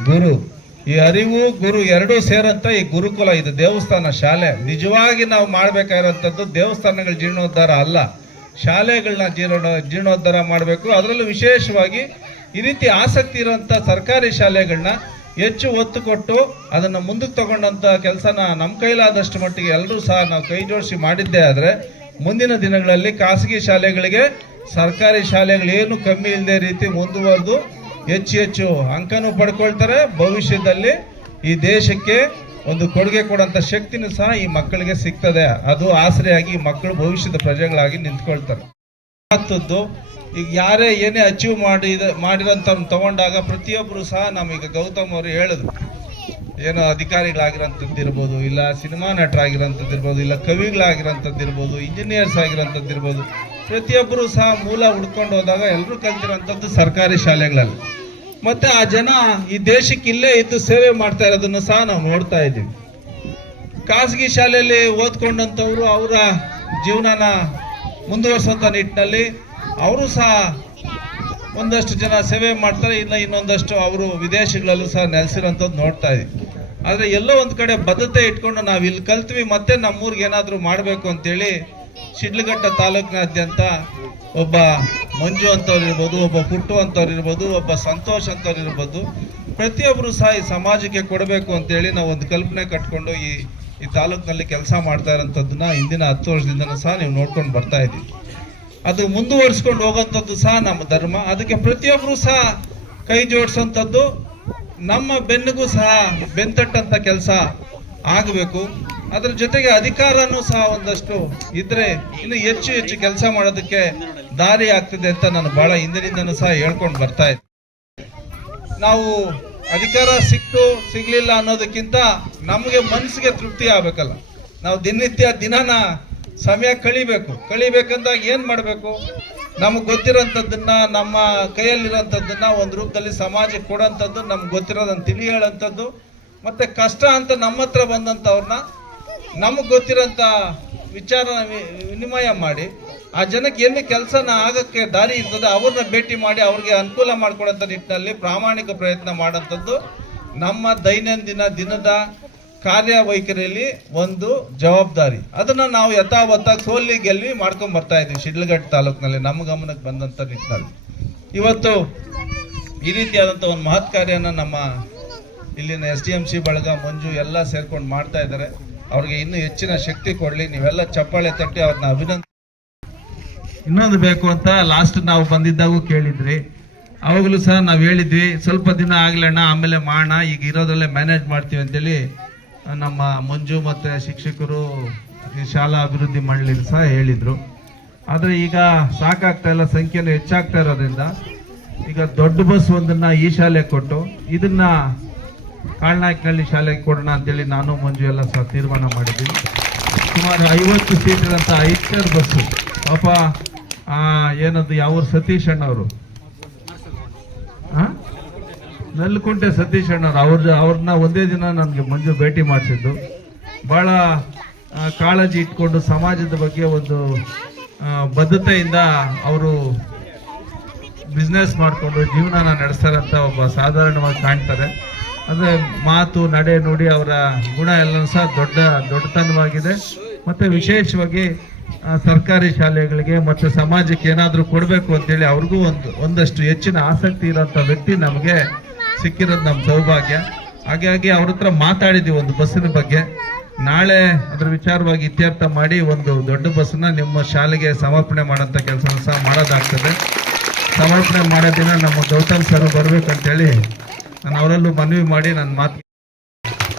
Speaker 6: ಗುರು. ಈ ಅರಿವು ಗುರು ಎರಡೂ ಸೇರಂತ ಈ ಗುರುಕುಲ, ಇದು ದೇವಸ್ಥಾನ ಶಾಲೆ. ನಿಜವಾಗಿ ನಾವು ಮಾಡ್ಬೇಕಾಗಿರೋಂಥದ್ದು ದೇವಸ್ಥಾನಗಳ ಜೀರ್ಣೋದ್ಧಾರ ಅಲ್ಲ. ಶಾಲೆಗಳನ್ನ ಜೀರ್ಣ, ಜೀರ್ಣೋದ್ಧಾರ ಮಾಡಬೇಕು. ಅದರಲ್ಲೂ ವಿಶೇಷವಾಗಿ ಈ ರೀತಿ ಆಸಕ್ತಿ ಇರುವಂಥ ಸರ್ಕಾರಿ ಶಾಲೆಗಳನ್ನ ಹೆಚ್ಚು ಒತ್ತು ಕೊಟ್ಟು ಅದನ್ನು ಮುಂದಕ್ಕೆ ತಗೊಂಡಂಥ ಕೆಲಸನ ನಮ್ಮ ಕೈಲಾದಷ್ಟು ಮಟ್ಟಿಗೆ ಎಲ್ಲರೂ ಸಹ ನಾವು ಕೈ ಜೋಡಿಸಿ ಮಾಡಿದ್ದೇ ಆದರೆ ಮುಂದಿನ ದಿನಗಳಲ್ಲಿ ಖಾಸಗಿ ಶಾಲೆಗಳಿಗೆ, ಸರ್ಕಾರಿ ಶಾಲೆಗಳು ಏನು ಕಮ್ಮಿ ಇಲ್ಲದೆ ರೀತಿ ಮುಂದುವರೆದು ಹೆಚ್ಚು ಹೆಚ್ಚು ಅಂಕನೂ ಪಡ್ಕೊಳ್ತಾರೆ. ಭವಿಷ್ಯದಲ್ಲಿ ಈ ದೇಶಕ್ಕೆ ಒಂದು ಕೊಡುಗೆ ಕೊಡೋಂಥ ಶಕ್ತಿನೂ ಸಹ ಈ ಮಕ್ಕಳಿಗೆ ಸಿಗ್ತದೆ. ಅದು ಆಸರೆಯಾಗಿ ಮಕ್ಕಳು ಭವಿಷ್ಯದ ಪ್ರಜೆಗಳಾಗಿ ನಿಂತ್ಕೊಳ್ತಾರೆ. ಮತ್ತದ್ದು ಈಗ ಯಾರೇ ಏನೇ ಅಚೀವ್ ಮಾಡಿದ ಮಾಡಿರೋಂಥವ್ರನ್ನ ತಗೊಂಡಾಗ ಪ್ರತಿಯೊಬ್ಬರು ಸಹ ನಮೀಗ ಗೌತಮ್ ಅವರು ಹೇಳಿದ್ರು. ಏನೋ ಅಧಿಕಾರಿಗಳಾಗಿರೋಂಥದ್ದು ಇರ್ಬೋದು ಇಲ್ಲ ಸಿನಿಮಾ ನಟರಾಗಿರೋಂಥದ್ದು ಇರ್ಬೋದು ಇಲ್ಲ ಕವಿಗಳಾಗಿರೋಂಥದ್ದು ಇರ್ಬೋದು ಇಂಜಿನಿಯರ್ಸ್ ಆಗಿರೋಂಥದ್ದು ಇರ್ಬೋದು ಪ್ರತಿಯೊಬ್ಬರು ಸಹ ಮೂಲ ಹುಡ್ಕೊಂಡು ಹೋದಾಗ ಎಲ್ಲರೂ ಕಲ್ತಿರೋಂಥದ್ದು ಸರ್ಕಾರಿ ಶಾಲೆಗಳಲ್ಲಿ. ಮತ್ತು ಆ ಜನ ಈ ದೇಶಕ್ಕೆ ಇಲ್ಲೇ ಇದ್ದು ಸೇವೆ ಮಾಡ್ತಾ ಇರೋದನ್ನು ಸಹ ನಾವು ನೋಡ್ತಾ ಇದ್ದೀವಿ. ಖಾಸಗಿ ಶಾಲೆಯಲ್ಲಿ ಓದ್ಕೊಂಡಂಥವ್ರು ಅವರ ಜೀವನನ ಮುಂದುವರ್ಸೋಂಥ ನಿಟ್ಟಿನಲ್ಲಿ ಅವರು ಸಹ ಒಂದಷ್ಟು ಜನ ಸೇವೆ ಮಾಡ್ತಾರೆ ಇಲ್ಲ ಇನ್ನೊಂದಷ್ಟು ಅವರು ವಿದೇಶಗಳಲ್ಲೂ ಸಹ ನೆಲೆಸಿರೋಂಥದ್ದು ನೋಡ್ತಾ ಇದ್ದೀವಿ. ಆದರೆ ಎಲ್ಲೋ ಒಂದು ಕಡೆ ಬದ್ಧತೆ ಇಟ್ಕೊಂಡು ನಾವು ಇಲ್ಲಿ ಕಲ್ತ್ವಿ ಮತ್ತೆ ನಮ್ಮೂರಿಗೆ ಏನಾದರೂ ಮಾಡಬೇಕು ಅಂತೇಳಿ ಶಿಡ್ಲಘಟ್ಟ ತಾಲೂಕಿನಾದ್ಯಂತ ಒಬ್ಬ ಮಂಜು ಅಂತವ್ರು ಇರ್ಬೋದು, ಒಬ್ಬ ಪುಟ್ಟು ಅಂತವ್ರು ಇರ್ಬೋದು, ಒಬ್ಬ ಸಂತೋಷ್ ಅಂತವ್ರು ಇರ್ಬೋದು ಪ್ರತಿಯೊಬ್ಬರು ಸಹ ಈ ಸಮಾಜಕ್ಕೆ ಕೊಡಬೇಕು ಅಂತೇಳಿ ನಾವು ಒಂದು ಕಲ್ಪನೆ ಕಟ್ಕೊಂಡು ಈ ಈ ತಾಲೂಕಿನಲ್ಲಿ ಕೆಲಸ ಮಾಡ್ತಾ ಇರೋಂಥದ್ದನ್ನ ಹಿಂದಿನ ಹತ್ತು ವರ್ಷದಿಂದನೂ ಸಹ ನೀವು ನೋಡ್ಕೊಂಡು ಬರ್ತಾ ಇದ್ದೀವಿ ಅದು ಮುಂದುವರಿಸ್ಕೊಂಡು ಹೋಗೋಂಥದ್ದು ಸಹ ನಮ್ಮ ಧರ್ಮ. ಅದಕ್ಕೆ ಪ್ರತಿಯೊಬ್ಬರು ಸಹ ಕೈ ಜೋಡಿಸೋಂಥದ್ದು ನಮ್ಮ ಬೆನ್ನಿಗೂ ಸಹ ಬೆಂತಟ್ಟಂತ ಕೆಲಸ ಆಗಬೇಕು. ಅದ್ರ ಜೊತೆಗೆ ಅಧಿಕಾರನೂ ಸಹ ಒಂದಷ್ಟು ಇದ್ರೆ ಇನ್ನು ಹೆಚ್ಚು ಹೆಚ್ಚು ಕೆಲಸ ಮಾಡೋದಕ್ಕೆ ದಾರಿ ಆಗ್ತಿದೆ ಅಂತ ನಾನು ಬಹಳ ಹಿಂದಿನಿಂದನೂ ಸಹ ಹೇಳ್ಕೊಂಡು ಬರ್ತಾ ಇದ್ದೆ. ನಾವು ಅಧಿಕಾರ ಸಿಕ್ತು, ಸಿಗ್ಲಿಲ್ಲ ಅನ್ನೋದಕ್ಕಿಂತ ನಮಗೆ ಮನಸ್ಸಿಗೆ ತೃಪ್ತಿ ಆಗ್ಬೇಕಲ್ಲ. ನಾವು ದಿನನಿತ್ಯ ದಿನನ ಸಮಯ ಕಳಿಬೇಕು. ಕಳಿಬೇಕಂದಾಗ ಏನ್ ಮಾಡಬೇಕು? ನಮಗೆ ಗೊತ್ತಿರೋಂಥದ್ದನ್ನ, ನಮ್ಮ ಕೈಯಲ್ಲಿರೋಂಥದ್ದನ್ನ ಒಂದು ರೂಪದಲ್ಲಿ ಸಮಾಜಕ್ಕೆ ಕೊಡೋಂಥದ್ದು ನಮ್ಗೆ ಗೊತ್ತಿರೋದನ್ನು ತಿಳಿ ಹೇಳೋಂಥದ್ದು ಮತ್ತೆ ಕಷ್ಟ ಅಂತ ನಮ್ಮ ಹತ್ರ ಬಂದಂಥವ್ರನ್ನ ನಮಗೆ ಗೊತ್ತಿರೋಂಥ ವಿಚಾರ ವಿನಿಮಯ ಮಾಡಿ, ಆ ಜನಕ್ಕೆ ಏನು ಕೆಲಸನ ಆಗಕ್ಕೆ ದಾರಿ ಇರ್ತದೆ ಅವ್ರನ್ನ ಭೇಟಿ ಮಾಡಿ ಅವ್ರಿಗೆ ಅನುಕೂಲ ಮಾಡ್ಕೊಡೋಂಥ ನಿಟ್ಟಿನಲ್ಲಿ ಪ್ರಾಮಾಣಿಕ ಪ್ರಯತ್ನ ಮಾಡೋಂಥದ್ದು ನಮ್ಮ ದೈನಂದಿನ ದಿನದ ಕಾರ್ಯವೈಖರಿಯಲ್ಲಿ ಒಂದು ಜವಾಬ್ದಾರಿ. ಅದನ್ನ ನಾವು ಯಥಾವತ್ತ ಸೋಲಿ ಗೆಲ್ಲಿ ಮಾಡ್ಕೊಂಡ್ ಬರ್ತಾ ಇದ್ದೀವಿ ಶಿಡ್ಲಘಟ್ಟ ತಾಲೂಕಿನಲ್ಲಿ ನಮ್ಮ ಗಮನಕ್ಕೆ ಬಂದಂಥ ನಿಟ್ಟಿನಲ್ಲಿ. ಇವತ್ತು ಈ ರೀತಿಯಾದಂಥ ಒಂದು ಮಹತ್ ಕಾರ್ಯನ ನಮ್ಮ ಇಲ್ಲಿನ ಎಸ್ ಡಿ ಎಂ ಸಿ ಬಳಗ ಮಂಜು ಎಲ್ಲ ಸೇರ್ಕೊಂಡು ಮಾಡ್ತಾ ಇದ್ದಾರೆ. ಅವ್ರಿಗೆ ಇನ್ನೂ ಹೆಚ್ಚಿನ ಶಕ್ತಿ ಕೊಡಲಿ, ನೀವೆಲ್ಲ ಚಪ್ಪಾಳೆ ತಟ್ಟಿ ಅವ್ರನ್ನ ಅಭಿನಂದ ಇನ್ನೊಂದು ಬೇಕು ಅಂತ ಲಾಸ್ಟ್ ನಾವು ಬಂದಿದ್ದಾಗೂ ಕೇಳಿದ್ರಿ. ಅವಾಗಲೂ ಸಹ ನಾವು ಹೇಳಿದ್ವಿ, ಸ್ವಲ್ಪ ದಿನ ಆಗ್ಲಣ್ಣ, ಆಮೇಲೆ ಮಾಡೋಣ, ಈಗ ಇರೋದ್ರಲ್ಲೇ ಮ್ಯಾನೇಜ್ ಮಾಡ್ತೀವಿ ಅಂತೇಳಿ ನಮ್ಮ ಮಂಜು ಮತ್ತು ಶಿಕ್ಷಕರು ಈ ಶಾಲಾ ಅಭಿವೃದ್ಧಿ ಮಂಡಳಿ ಸಹ ಹೇಳಿದರು. ಆದರೆ ಈಗ ಸಾಕಾಗ್ತಾ ಇಲ್ಲ, ಸಂಖ್ಯೆನೂ ಹೆಚ್ಚಾಗ್ತಾ ಇರೋದ್ರಿಂದ. ಈಗ ದೊಡ್ಡ ಬಸ್ ಒಂದನ್ನು ಈ ಶಾಲೆಗೆ ಕೊಟ್ಟು ಇದನ್ನು ಕಾಳ್ನಾಯ್ಕನಹಳ್ಳಿ ಶಾಲೆಗೆ ಕೊಡೋಣ ಅಂತೇಳಿ ನಾನು, ಮಂಜು ಎಲ್ಲ ಸಹ ತೀರ್ಮಾನ ಮಾಡಿದ್ದೀನಿ ಸುಮಾರು ಐವತ್ತು ಸೀಟ್ ಇರೋಂಥ ಐಟರ್ ಬಸ್ಸು ಪಾಪ ಏನದು, ಯಾವ ಸತೀಶ್ ಅಣ್ಣವರು. ಹಾಂ ನಲ್ಕುಂಟೆ ಸತೀಶ್ ಅಣ್ಣವ್ರು ಅವ್ರ ಅವ್ರನ್ನ ಒಂದೇ ದಿನ ನನಗೆ ಮಂಜು ಭೇಟಿ ಮಾಡಿಸಿದ್ದು. ಭಾಳ ಕಾಳಜಿ ಇಟ್ಕೊಂಡು ಸಮಾಜದ ಬಗ್ಗೆ ಒಂದು ಬದ್ಧತೆಯಿಂದ ಅವರು ಬಿಸ್ನೆಸ್ ಮಾಡಿಕೊಂಡು ಜೀವನನ ನಡೆಸ್ತಾರಂತ ಒಬ್ಬ ಸಾಧಾರಣವಾಗಿ ಕಾಣ್ತಾರೆ ಅಂದರೆ ಮಾತು, ನಡೆ, ನುಡಿ ಅವರ ಗುಣ ಎಲ್ಲ ಸಹ ದೊಡ್ಡ, ದೊಡ್ಡತನವಾಗಿದೆ. ಮತ್ತು ವಿಶೇಷವಾಗಿ ಸರ್ಕಾರಿ ಶಾಲೆಗಳಿಗೆ ಮತ್ತು ಸಮಾಜಕ್ಕೆ ಏನಾದರೂ ಕೊಡಬೇಕು ಅಂತೇಳಿ ಅವ್ರಿಗೂ ಒಂದು, ಒಂದಷ್ಟು ಹೆಚ್ಚಿನ ಆಸಕ್ತಿ ಇರೋಂಥ ವ್ಯಕ್ತಿ ನಮಗೆ ಸಿಕ್ಕಿರೋದು ನಮ್ಮ ಸೌಭಾಗ್ಯ. ಹಾಗಾಗಿ ಅವ್ರ ಹತ್ರ ಮಾತಾಡಿದ್ದೀವಿ ಒಂದು ಬಸ್ಸಿನ ಬಗ್ಗೆ. ನಾಳೆ ಅದ್ರ ವಿಚಾರವಾಗಿ ಇತ್ಯರ್ಥ ಮಾಡಿ ಒಂದು ದೊಡ್ಡ ಬಸ್ಸನ್ನು ನಿಮ್ಮ ಶಾಲೆಗೆ ಸಮರ್ಪಣೆ ಮಾಡೋಂಥ ಕೆಲಸ ಸಹ ಮಾಡೋದಾಗ್ತದೆ. ಸಮರ್ಪಣೆ ಮಾಡೋ ದಿನ ನಮ್ಮ ಗೌತಮ್ ಸರ್ ಬರ್ಬೇಕಂತೇಳಿ ನಾನು ಅವರಲ್ಲೂ ಮನವಿ ಮಾಡಿ ನನ್ನ ಮಾತು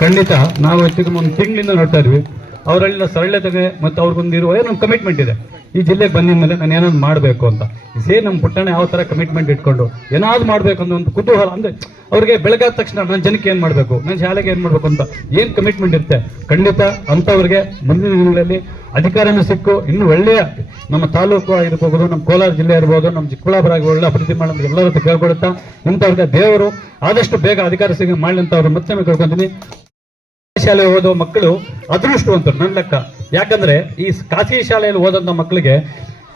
Speaker 9: ಖಂಡಿತ. ನಾವು ಹೆಚ್ಚಿಗೆ ಒಂದು ತಿಂಗಳಿಂದ ನೋಡ್ತಾ ಇದ್ವಿ. ಅವರಲ್ಲಿನ ಸರಳತೆಗೆ ಮತ್ತು ಅವ್ರಿಗೊಂದು ಇರುವ ಒಂದು ಕಮಿಟ್ಮೆಂಟ್ ಇದೆ. ಈ ಜಿಲ್ಲೆಗೆ ಬಂದಿದ ಮೇಲೆ ನಾನು ಏನಾದ್ರು ಮಾಡಬೇಕು ಅಂತ. ಸೇ ನಮ್ಮ ಪುಟ್ಟಣ ಯಾವ ಥರ ಕಮಿಟ್ಮೆಂಟ್ ಇಟ್ಕೊಂಡು ಏನಾದ್ರು ಮಾಡಬೇಕು ಅನ್ನೋ ಒಂದು ಕುತೂಹಲ ಅಂದರೆ ಅವ್ರಿಗೆ ಬೆಳಗಾದ ತಕ್ಷಣ ನನ್ನ ಜನಕ್ಕೆ ಏನು ಮಾಡಬೇಕು? ನನ್ನ ಶಾಲೆಗೆ ಏನು ಮಾಡಬೇಕು ಅಂತ ಏನು ಕಮಿಟ್ಮೆಂಟ್ ಇರುತ್ತೆ? ಖಂಡಿತ ಅಂಥವ್ರಿಗೆ ಮುಂದಿನ ದಿನಗಳಲ್ಲಿ ಅಧಿಕಾರನೂ ಸಿಕ್ಕು. ಇನ್ನೂ ಒಳ್ಳೆಯ ನಮ್ಮ ತಾಲೂಕು ಆಗಿರ್ಬೋದು, ನಮ್ಮ ಕೋಲಾರ ಜಿಲ್ಲೆ ಇರ್ಬೋದು ನಮ್ಮ ಚಿಕ್ಕಬಳ್ಳಾಪುರ ಆಗಿ ಒಳ್ಳೆ ಅಭಿವೃದ್ಧಿ ಮಾಡೋದು ಎಲ್ಲರ ಹತ್ರ ಕೇಳ್ಕೊಡುತ್ತಾ ಇಂಥವ್ರಿಗೆ ದೇವರು ಆದಷ್ಟು ಬೇಗ ಅಧಿಕಾರ ಸಿಗ ಮಾಡಲಿ ಅಂತ ಅವರು ಮತ್ತೊಮ್ಮೆ ಕೇಳ್ಕೊಂತೀನಿ. ಶಾಲೆ ಓದೋ ಮಕ್ಕಳು ಅದೃಷ್ಟವಂತರು ನನ್ನ ಲೆಕ್ಕ. ಯಾಕಂದ್ರೆ ಈ ಖಾಸಗಿ ಶಾಲೆಯಲ್ಲಿ ಓದಂತ ಮಕ್ಕಳಿಗೆ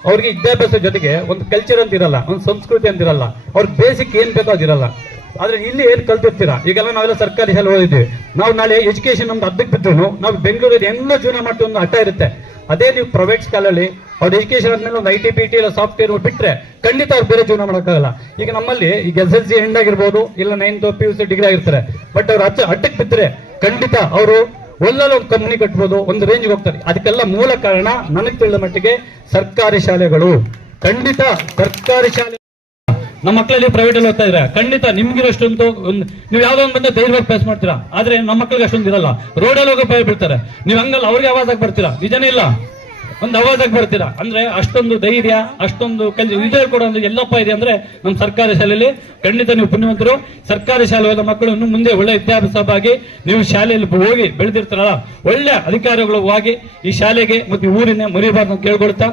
Speaker 9: ಅವ್ರಿಗೆ ವಿದ್ಯಾಭ್ಯಾಸ ಜೊತೆಗೆ ಒಂದು ಕಲ್ಚರ್ ಅಂತ ಇರಲ್ಲ, ಒಂದು ಸಂಸ್ಕೃತಿ ಅಂತ ಇರಲ್ಲ, ಅವ್ರಿಗೆ ಬೇಸಿಕ್ ಏನ್ ಬೇಕೋ ಅದಿರಲ್ಲ ಆದ್ರೆ ಇಲ್ಲಿ ಏನ್ ಕಲ್ತಿರ್ತೀರಾ? ಈಗೆಲ್ಲ ನಾವೆಲ್ಲ ಸರ್ಕಾರಿ ಶಾಲೆ ಓದಿದ್ದೀವಿ. ನಾವು ನಾಳೆ ಎಜುಕೇಶನ್ ನಮ್ದು ಅದಕ್ಕೆ ಬಿದ್ರು ನಾವು ಬೆಂಗಳೂರಲ್ಲಿ ಎಲ್ಲ ಜೀವನ ಮಾಡ್ತೀವಿ ಒಂದು ಹಠ ಇರುತ್ತೆ. ಅದೇ ನೀವು ಪ್ರೈವೇಟ್ ಸ್ಕಾಲಲ್ಲಿ ಅವ್ರ ಎಜುಕೇಶನ್ ಆದ್ಮೇಲೆ ಒಂದು ಐ ಟಿ ಪಿ ಟಿ ಇಲ್ಲ ಸಾಫ್ಟ್ವೇರ್ ಬಿಟ್ಟರೆ ಖಂಡಿತ ಅವ್ರು ಬೇರೆ ಜೀವನ ಮಾಡೋಕ್ಕಾಗಲ್ಲ. ಈಗ ನಮ್ಮಲ್ಲಿ ಈಗ ಎಸ್ ಎಲ್ ಸಿ ಎಂಡ್ ಆಗಿರ್ಬೋದು, ಇಲ್ಲ ninth P U C degree ಆಗಿರ್ತಾರೆ. ಬಟ್ ಅವ್ರು ಹಚ್ಚ ಅಟ್ಟಕ್ಕೆ ಬಿದ್ದರೆ ಖಂಡಿತ ಅವರು ಒಳ್ಳೊಳ್ಳೆ ಒಂದು ಕಂಪ್ನಿ ಕಟ್ಬೋದು, ಒಂದು ರೇಂಜ್ಗೆ ಹೋಗ್ತಾರೆ. ಅದಕ್ಕೆಲ್ಲ ಮೂಲ ಕಾರಣ ನನಗೆ ತಿಳಿದ ಮಟ್ಟಿಗೆ ಸರ್ಕಾರಿ ಶಾಲೆಗಳು. ಖಂಡಿತ ಸರ್ಕಾರಿ ಶಾಲೆ ನಮ್ಮ ಮಕ್ಕಳಲ್ಲಿ ಪ್ರೈವೇಟ್ ಅಲ್ಲಿ ಇದ್ರೆ ಖಂಡಿತ ನಿಮ್ಗಿರೋ ಅಷ್ಟೊಂದು ನೀವು ಯಾವ್ದೋ ಒಂದು ಬಂದ ಧೈರ್ಯವಾಗಿ ಫೇಸ್ ಮಾಡ್ತೀರಾ. ಆದ್ರೆ ನಮ್ಮ ಮಕ್ಕಳಿಗೆ ಅಷ್ಟೊಂದು ಇರಲ್ಲ. ರೋಡಲ್ಲಿ ಹೋಗೋ ಭಯ ಬಿಡ್ತಾರೆ ನೀವು ಹಂಗಲ್ಲ, ಅವ್ರಿಗೆ ಆವಾಜ್ ಆಗಿ ಬರ್ತೀರಾ. ನಿಜನೇ ಇಲ್ಲ? ಒಂದು ಆವಾಜ್ ಆಗಿ ಬರ್ತೀರಾ? ಅಂದ್ರೆ ಅಷ್ಟೊಂದು ಧೈರ್ಯ, ಅಷ್ಟೊಂದು ಕಲ್ ಇದೇ ಕೂಡ ಒಂದು ಎಲ್ಲಪ್ಪ ಇದೆ ಅಂದ್ರೆ ನಮ್ಮ ಸರ್ಕಾರಿ ಶಾಲೆಯಲ್ಲಿ ಖಂಡಿತ ನೀವು ಪುಣ್ಯವಂತರು. ಸರ್ಕಾರಿ ಶಾಲೆ ಹೋದ ಮಕ್ಕಳು ಇನ್ನು ಮುಂದೆ ಒಳ್ಳೆ ವಿದ್ಯಾಭ್ಯಾಸವಾಗಿ ನೀವು ಶಾಲೆಯಲ್ಲಿ ಹೋಗಿ ಬೆಳೆದಿರ್ತಾರಲ್ಲ, ಒಳ್ಳೆ ಅಧಿಕಾರಿಗಳು ಹೋಗಿ ಈ ಶಾಲೆಗೆ ಮತ್ತು ಊರಿನ ಮರಿಬಾರ್ದು ಕೇಳ್ಕೊಳ್ತಾ.